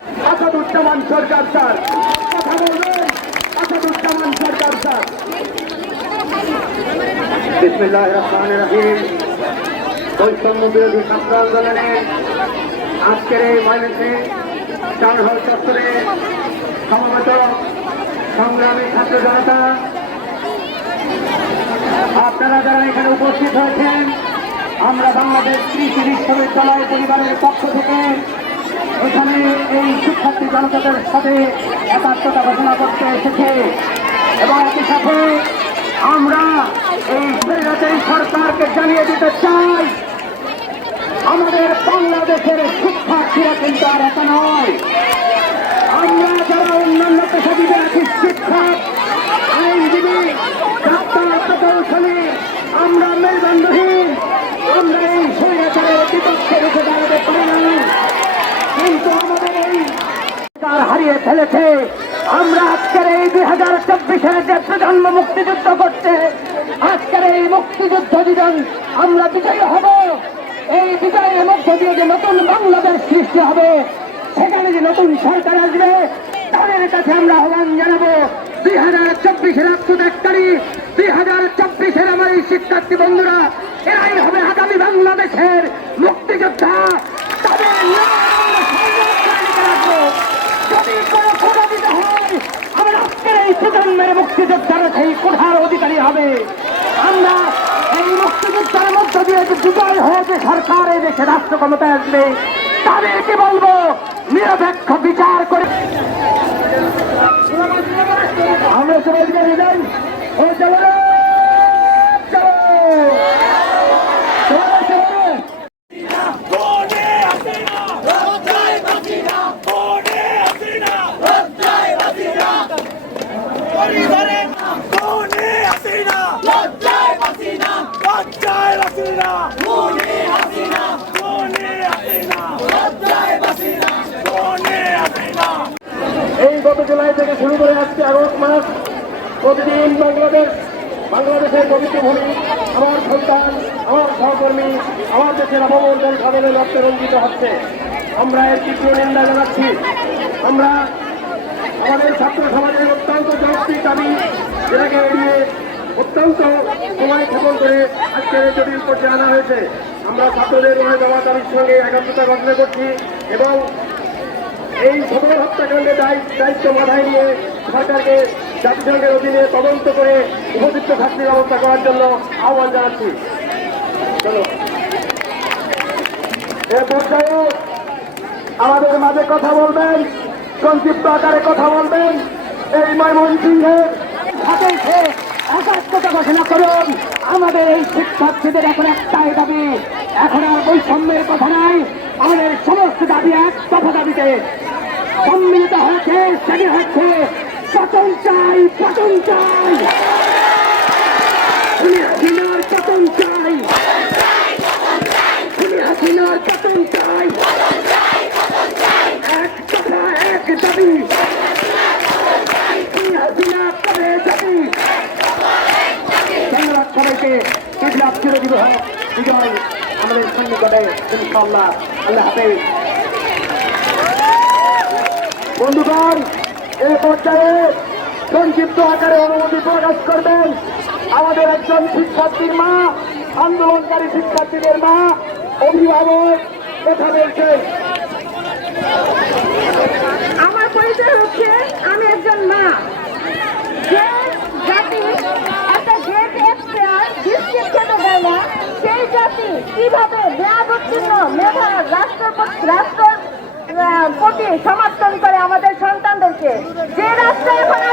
Asaduzzaman Sarkar, sir. কথা বলবেন? Asaduzzaman Sarkar, sir. বিসমিল্লাহ রহমান রহিম। বৈষম্য বিরোধী ছাত্র আন্দোলনে আজকের এই ময়মনসিং টাউন হল চত্বরে সমবেত সংগ্রামী ছাত্র জনতা, আপনারা যারা এখানে উপস্থিত হয়েছেন, আমরা বাংলাদেশ কৃষি বিশ্ববিদ্যালয় পরিবারের পক্ষ থেকে এখানে এই শিক্ষার্থী জনতাদের সাথে একাত্মতা ঘোষণা করতে এসেছে। এবং একই সাথে আমরা এই স্বৈরাচারী সরকারকে জানিয়ে দিতে চাই, আমাদের বাংলাদেশের শিক্ষার্থীরা কিন্তু আর একা নয়। আমরা যারা অন্যান্য পেশাজীবী আছি, শিক্ষক, আইনজীবী, ডাক্তার প্রকৌশলী আমরা মেরুদণ্ডহীন আমরা এই স্বৈরাচারের বিপক্ষে রুখে দাঁড়াতে পারি হারিয়ে ফেলেছে। আমরা আজকের এই দুই হাজার চব্বিশের যে প্রজন্ম মুক্তিযুদ্ধ করছে, আজকের এই মুক্তিযুদ্ধ দিন আমরা বিজয়ী হব। এই বিজয়ের মধ্য দিয়ে যে নতুন বাংলাদেশ সৃষ্টি হবে, সেখানে যে নতুন সরকার আসবে, তাদের কাছে আমরা আহ্বান জানাব। দুই হাজার চব্বিশের আত্মত্যাগকারী দুই হাজার চব্বিশের আমার এই শিক্ষার্থী বন্ধুরা, এরাই হবে আগামী বাংলাদেশের মুক্তিযোদ্ধা তাদের নাম আমরা সংরক্ষণ করে রাখব। যদি কোনো কোটা দিতে হয় আমরা আজকের এই প্রজন্মের মুক্তিযোদ্ধারা সেই কোঠার অধিকারী হবে। আমরা এই মুক্তিযোদ্ধার মধ্য দিয়ে যে বিজয় হয়ে যে সরকার, এই দেশে রাষ্ট্র ক্ষমতায় আসবে, তাদেরকে বলব, নিরপেক্ষ বিচার করে। আমরা সবাই যাই ও প্রতিদিন বাংলাদেশ, বাংলাদেশের পবিত্র ভূমি, আমার সন্তান, আমার সহকর্মী, আমার দেশের অবমর্দন সাধনে রক্তে রঞ্জিত হচ্ছে। আমরা এর তীব্র নিন্দা জানাচ্ছি। আমরা আমাদের ছাত্র সমাজের অত্যন্ত জনপ্রিয় দাবি, যেটাকে এড়িয়ে অত্যন্ত সময় ক্ষেপণ করে আজকের এই জটিল পর্যায়ে আনা হয়েছে। আমরা ছাত্রদের মনে দেওয়া দাবির সঙ্গে একাত্মতা ঘোষণা করছি এবং এই সদর হত্যাকাণ্ডের দায়িত্ব দায়িত্ব মাথায় নিয়ে সরকারকে জাতিসংঘের অধীনে তদন্ত করে উপযুক্ত শাস্তির ব্যবস্থা করার জন্য আহ্বান জানাচ্ছি। আমাদের মাঝে কথা বলবেন, সংক্ষিপ্ত আকারে কথা বলবেন। এই ময়মনসিংহের সাথে একাত্মতা ঘোষণা করুন। আমাদের এই শিক্ষার্থীদের এখন একটাই দাবি, এখন আর বৈষম্যের কথা নাই। আমাদের সমস্ত দাবি এক দফা দাবিতে সম্মিলিত হয়েছে, সেটি হচ্ছে পতন চাই পতন চাই। হাসিনার পতন চাই। হাসিনার পতন চাই। এক দফা এক দাবি। হাসিনা করে দাবি। ধন্যবাদ সবাইকে। বিপ্লব চিরজীবী হোক বিজয় আমাদের সন্নিকটে ইনশাল্লাহ আল্লাহ হাফেজ। বন্ধুগণ এই পর্যায়ে সংক্ষিপ্ত আকারে অনুমতি প্রকাশ করবেন আমাদের একজন শিক্ষার্থীর মা, আন্দোলনকারী শিক্ষার্থীদের মা, অভিভাবক, কথা বলছেন আমার পরিচয় হচ্ছে, আমি একজন মা। যে জাতি, একটা সেই জাতি মেধা রাষ্ট্র রাষ্ট্র প্রতি সমর্থন করে আমাদের যে রাষ্ট্র এখন